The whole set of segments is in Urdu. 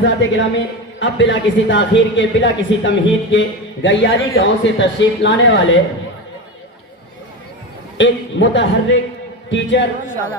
حضرات گرامی، اب بلا کسی تاخیر کے، بلا کسی تمہید کے گیاری گاؤں سے تشریف لانے والے ایک متحرک ٹیچر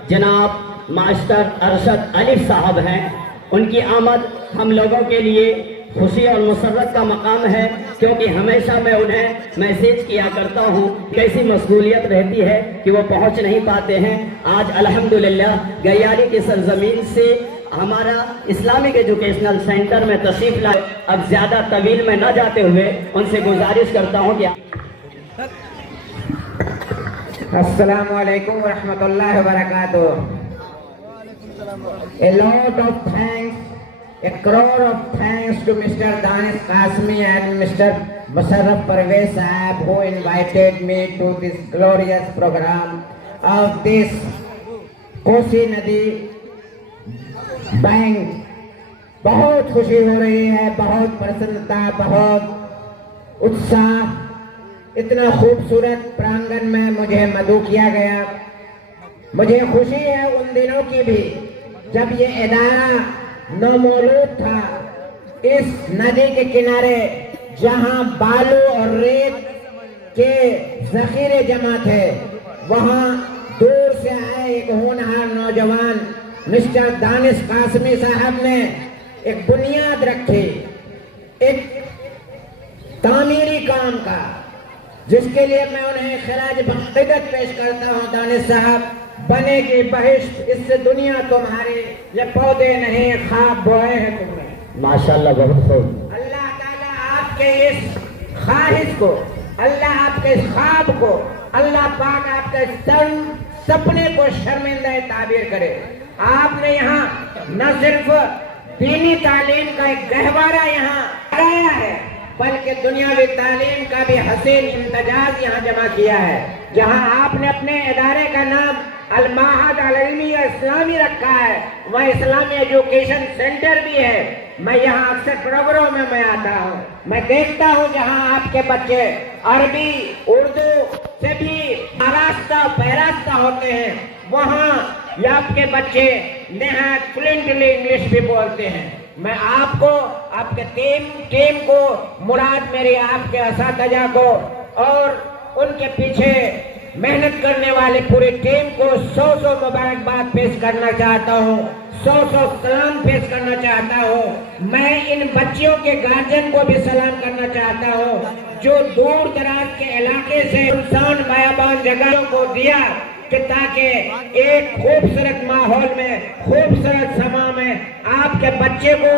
جناب ماسٹر ارشد الف صاحب ہیں۔ ان کی آمد ہم لوگوں کے لیے خوشی اور مسرت کا مقام ہے، کیونکہ ہمیشہ میں انہیں میسیج کیا کرتا ہوں، کیسی مشغولیت رہتی ہے کہ وہ پہنچ نہیں پاتے ہیں۔ آج الحمدللہ گیاری کی سرزمین سے ہمارا اسلامک ایجوکیشنل سینٹر میں تشریف لائے۔ اب زیادہ طویل میں نہ جاتے ہوئے ان سے گزارش کرتا ہوں کہ السلام علیکم ورحمۃ اللہ وبرکاتہ۔ A lot of thanks, a crore of thanks to Mr. Danish Qasmi and Mr. Musharraf Parvez Sahab who invited me to this glorious program of this Kosi Nadi Bank۔ بہت خوشی ہو رہی ہے، بہت پرسنتا، بہت اتساہ، اتنا خوبصورت پرانگن میں مجھے مدعو کیا گیا۔ مجھے خوشی ہے ان دنوں کی بھی جب یہ ادارہ نومولود تھا، اس ندی کے کنارے جہاں بالو اور ریت کے ذخیرے جمع تھے، وہاں دور سے آئے ایک ہونہار نوجوان مسٹر دانش قاسمی صاحب نے ایک بنیاد رکھی، ایک تعمیری کام کا، جس کے لیے میں انہیں خراج عقیدت پیش کرتا ہوں۔ دانش صاحب، بنے گی بہشت، اس سے دنیا تمہاری، یہ پودے نہیں خواب بوئے ہیں تم نے۔ ماشاءاللہ، بہت خوب۔ اللہ تعالیٰ آپ کے اس خواہش کو، اللہ آپ کے اس خواب کو، اللہ پاک آپ کے سپنے کو شرمندہ تعبیر کرے۔ آپ نے یہاں نہ صرف دینی تعلیم کا ایک گہوارہ یہاں آیا ہے، بلکہ دنیاوی تعلیم کا بھی حسین امتزاج یہاں جمع کیا ہے۔ جہاں آپ نے اپنے ادارے کا نام المعہد العلمی اسلامی رکھا ہے، وہ اسلامی ایجوکیشن سینٹر بھی ہے۔ میں یہاں اکثر پروگرام میں آتا ہوں، میں دیکھتا ہوں جہاں آپ کے بچے عربی اردو سے بھی آراستہ پیراستہ ہوتے ہیں، وہاں یا آپ کے بچے نہایت فلوئنٹلی انگلش بھی بولتے ہیں۔ میں آپ کو، آپ کے ٹیم کو، مراد میری آپ کے اساتذہ کو اور ان کے پیچھے محنت کرنے والے پوری ٹیم کو سو مبارکباد پیش کرنا چاہتا ہوں، سو سلام پیش کرنا چاہتا ہوں۔ میں ان بچیوں کے گارجین کو بھی سلام کرنا چاہتا ہوں جو دور دراز کے علاقے سے انسان بیابان جگہوں کو دیا کہ تاکہ ایک خوبصورت ماحول میں، خوبصورت سما میں آپ کے بچے کو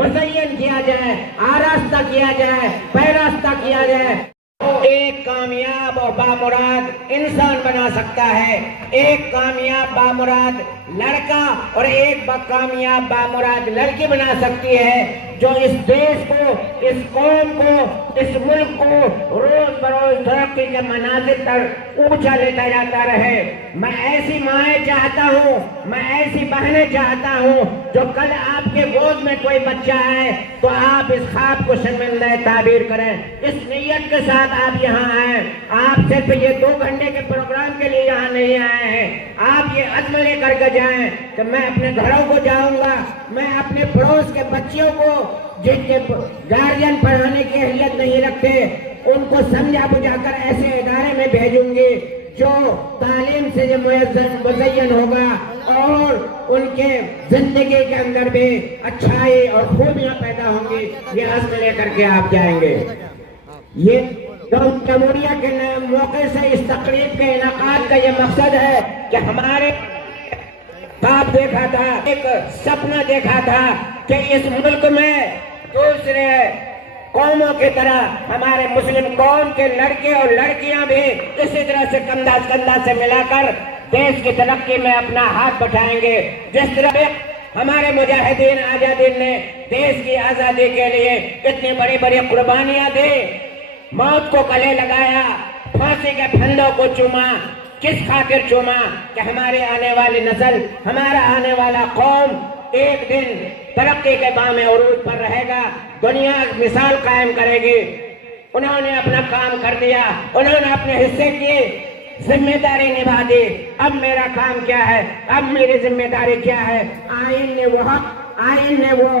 مزین کیا جائے، آراستہ کیا جائے، پیراستہ کیا جائے۔ ایک کامیاب اور بامراد انسان بنا سکتا ہے، ایک کامیاب بامراد لڑکا اور ایک کامیاب بامراد لڑکی بنا سکتی ہے، جو اس دیش کو، اس قوم کو، اس ملک کو روز بروز ترقی کے منازل پر اونچا لیتا جاتا رہے۔ میں ایسی مائیں چاہتا ہوں، میں ایسی بہنیں چاہتا ہوں جو کل آپ کے گود میں کوئی بچہ آئے تو آپ اس خواب کو شرمندہ تعبیر کریں۔ اس نیت کے ساتھ آپ یہاں آئے، آپ صرف یہ 2 گھنٹے کے پروگرام کے لیے یہاں نہیں آئے ہیں، آپ یہ عزم لے کر کے جائیں کہ میں اپنے گھروں کو جاؤں گا، میں اپنے پڑوس کے بچیوں کو جن کے گارجین پڑھانے کی اہلیت نہیں رکھتے، ان کو سمجھا بجھا کر ایسے ادارے میں بھیجوں گی جو تعلیم سے مزین ہوگا اور ان کے زندگی کے اندر بھی اچھائی اور خوبیاں پیدا ہوں گی۔ یہ عزم لے کر کے آپ جائیں گے۔ یہ جمہوریہ کے موقع سے اس تقریب کے انعقاد کا یہ مقصد ہے کہ ہمارے خواب دیکھا تھا، ایک سپنا دیکھا تھا کہ اس ملک میں دوسرے قوموں کی طرح ہمارے مسلم قوم کے لڑکے اور لڑکیاں بھی اسی طرح سے کندھا کندھا سے ملا کر دیش کی ترقی میں اپنا ہاتھ بٹھائیں گے۔ جس طرح ہمارے مجاہدین آزادین نے دیش کی آزادی کے لیے اتنی بڑی بڑی قربانیاں دی، موت کو گلے لگایا، پھانسی کے پھندوں کو چوما، کس خاطر چوما؟ کہ ہمارے آنے والی نسل، ہمارا آنے والا قوم ایک دن ترقی کے بام عروج پر رہے گا، دنیا مثال قائم کرے گی۔ انہوں نے اپنا کام کر دیا، انہوں نے اپنے حصے کی ذمہ داری نبھا دی۔ اب میرا کام کیا ہے؟ اب میری ذمہ داری کیا ہے؟ آئین نے وہ حق، آئین نے وہ